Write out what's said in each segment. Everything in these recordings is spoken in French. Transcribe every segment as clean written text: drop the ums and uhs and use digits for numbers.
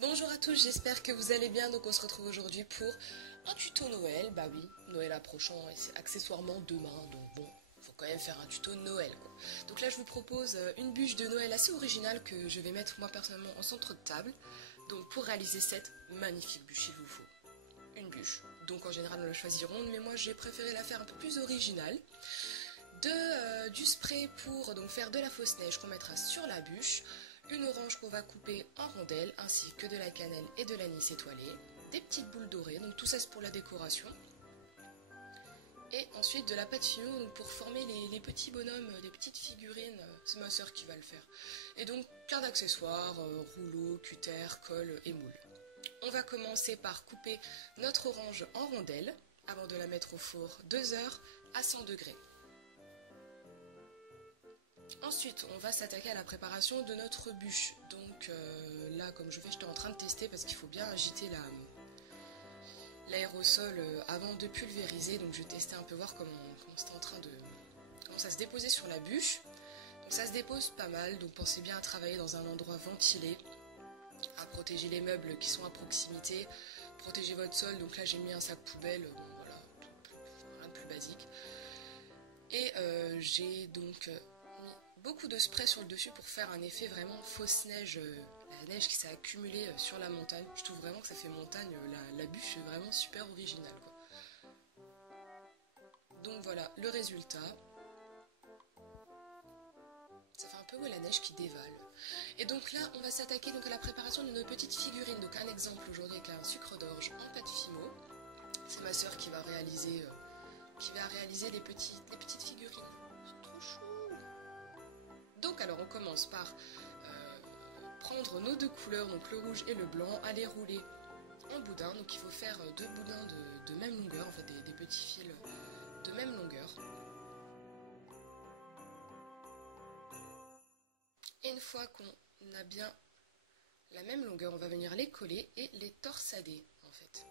Bonjour à tous, j'espère que vous allez bien. Donc on se retrouve aujourd'hui pour un tuto Noël. Bah oui, Noël approchant et c'est accessoirement demain, donc bon, faut quand même faire un tuto Noël quoi. Donc là je vous propose une bûche de Noël assez originale que je vais mettre moi personnellement en centre de table. Donc pour réaliser cette magnifique bûche, il vous faut une bûche. Donc en général on la choisit ronde, mais moi j'ai préféré la faire un peu plus originale. Du spray pour donc faire de la fausse neige qu'on mettra sur la bûche, une orange qu'on va couper en rondelles, ainsi que de la cannelle et de l'anis étoilé, des petites boules dorées, donc tout ça c'est pour la décoration. Et ensuite de la pâte fino donc pour former les petits bonhommes, des petites figurines, c'est ma soeur qui va le faire. Et donc plein d'accessoires, rouleaux, cutter, colle et moule. On va commencer par couper notre orange en rondelles avant de la mettre au four 2 heures à 100 degrés. Ensuite, on va s'attaquer à la préparation de notre bûche. Donc là, comme je fais, j'étais en train de tester parce qu'il faut bien agiter l'aérosol avant de pulvériser. Donc je testais un peu voir comment ça se déposait sur la bûche. Donc ça se dépose pas mal, donc pensez bien à travailler dans un endroit ventilé, à protéger les meubles qui sont à proximité, protéger votre sol. Donc là j'ai mis un sac poubelle, bon, voilà, rien de plus basique. Et j'ai donc mis beaucoup de spray sur le dessus pour faire un effet vraiment fausse neige, la neige qui s'est accumulée sur la montagne. Je trouve vraiment que ça fait montagne, la bûche est vraiment super originale quoi. Donc voilà le résultat. Ça fait un peu la neige qui dévale. Et donc là on va s'attaquer donc à la préparation de nos petites figurines. Donc un exemple aujourd'hui avec un sucre d'orge en pâte fimo. C'est ma soeur qui va réaliser les petites figurines. C'est trop chou. Donc alors on commence par prendre nos deux couleurs, donc le rouge et le blanc, à les rouler en boudin. Donc il faut faire deux boudins de même longueur, en fait des petits fils de même longueur. Et une fois qu'on a bien la même longueur, on va venir les coller et les torsader en fait.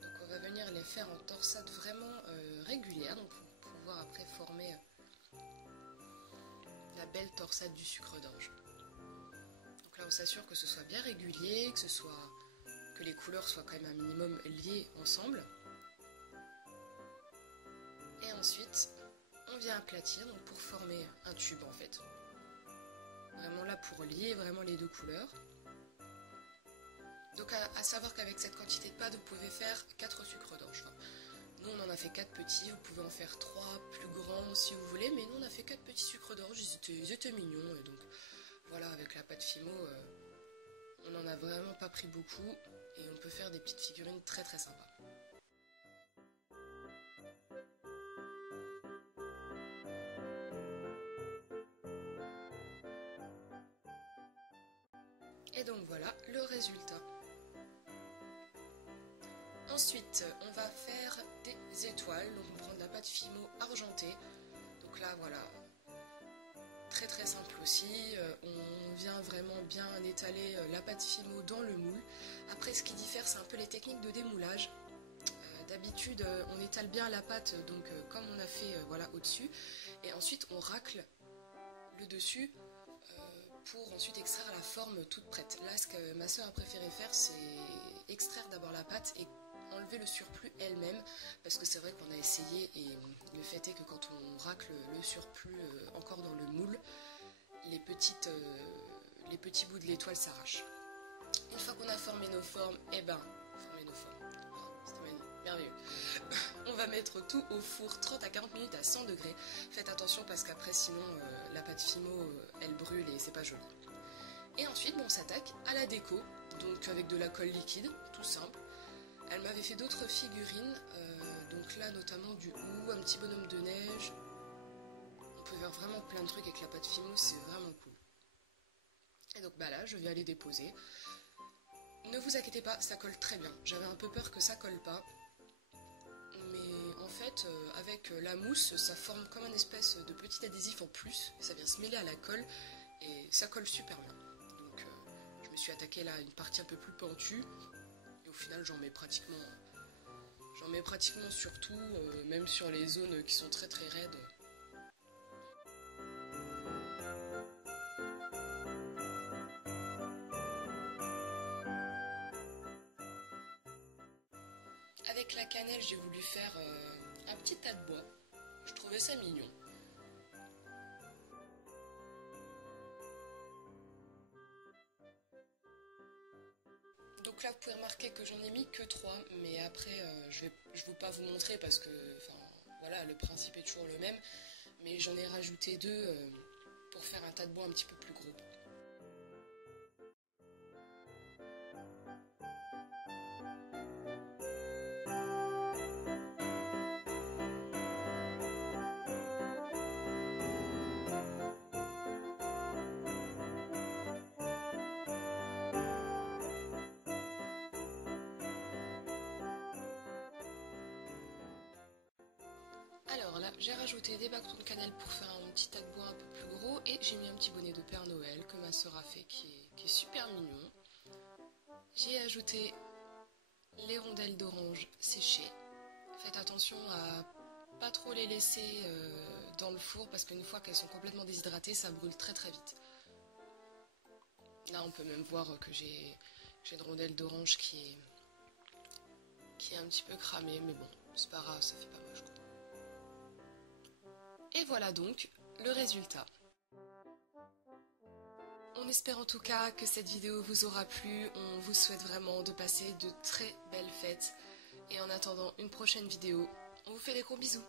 Donc on va venir les faire en torsade vraiment régulière, donc pour pouvoir après former la belle torsade du sucre d'orge. Donc là on s'assure que ce soit bien régulier, que les couleurs soient quand même un minimum liées ensemble. Et ensuite on vient aplatir donc pour former un tube en fait. Vraiment là pour lier vraiment les deux couleurs. Donc à savoir qu'avec cette quantité de pâte vous pouvez faire 4 sucres d'orge. Enfin, nous on en a fait 4 petits, vous pouvez en faire 3 plus grands si vous voulez, mais nous on a fait 4 petits sucres d'orge, ils étaient mignons. Et donc voilà, avec la pâte fimo, on n'en a vraiment pas pris beaucoup et on peut faire des petites figurines très très sympas. Et donc voilà le résultat. Ensuite, on va faire des étoiles. Donc on prend de la pâte fimo argentée. Donc là voilà, très très simple aussi. On vient vraiment bien étaler la pâte fimo dans le moule. Après ce qui diffère c'est un peu les techniques de démoulage. D'habitude on étale bien la pâte donc comme on a fait voilà au-dessus. Et ensuite on racle le dessus pour ensuite extraire la forme toute prête. Là ce que ma soeur a préféré faire c'est extraire d'abord la pâte et enlever le surplus elle-même parce que c'est vrai qu'on a essayé et le fait est que quand on racle le surplus encore dans le moule, les petits bouts de l'étoile s'arrachent. Une fois qu'on a formé nos formes, former nos formes, c'était merveilleux. On va mettre tout au four 30 à 40 minutes à 100 degrés. Faites attention parce qu'après sinon la pâte fimo elle brûle et c'est pas joli. Et ensuite on s'attaque à la déco, donc avec de la colle liquide, tout simple. Elle m'avait fait d'autres figurines, donc là notamment du hou, un petit bonhomme de neige. On peut faire vraiment plein de trucs avec la pâte fimo, c'est vraiment cool. Et donc bah là je viens les déposer. Ne vous inquiétez pas, ça colle très bien. J'avais un peu peur que ça colle pas. Mais en fait avec la mousse ça forme comme un espèce de petit adhésif en plus. Ça vient se mêler à la colle et ça colle super bien. Donc je me suis attaquée là à une partie un peu plus pentue. Et au final j'en mets pratiquement sur tout, même sur les zones qui sont très très raides. avec la cannelle, j'ai voulu faire un petit tas de bois. Je trouvais ça mignon. Donc là, vous pouvez remarquer que j'en ai mis que 3, mais après, je vais pas vous montrer parce que, voilà, le principe est toujours le même. Mais j'en ai rajouté 2 pour faire un tas de bois un petit peu plus gros. Alors là, j'ai rajouté des bâtons de cannelle pour faire un petit tas de bois un peu plus gros et j'ai mis un petit bonnet de Père Noël que ma soeur a fait qui est super mignon. J'ai ajouté les rondelles d'orange séchées. Faites attention à pas trop les laisser dans le four parce qu'une fois qu'elles sont complètement déshydratées, ça brûle très très vite. Là, on peut même voir que j'ai une rondelle d'orange qui est un petit peu cramée, mais bon, c'est pas grave, ça fait pas moche. Et voilà donc le résultat. On espère en tout cas que cette vidéo vous aura plu. On vous souhaite vraiment de passer de très belles fêtes. Et en attendant une prochaine vidéo, on vous fait des gros bisous.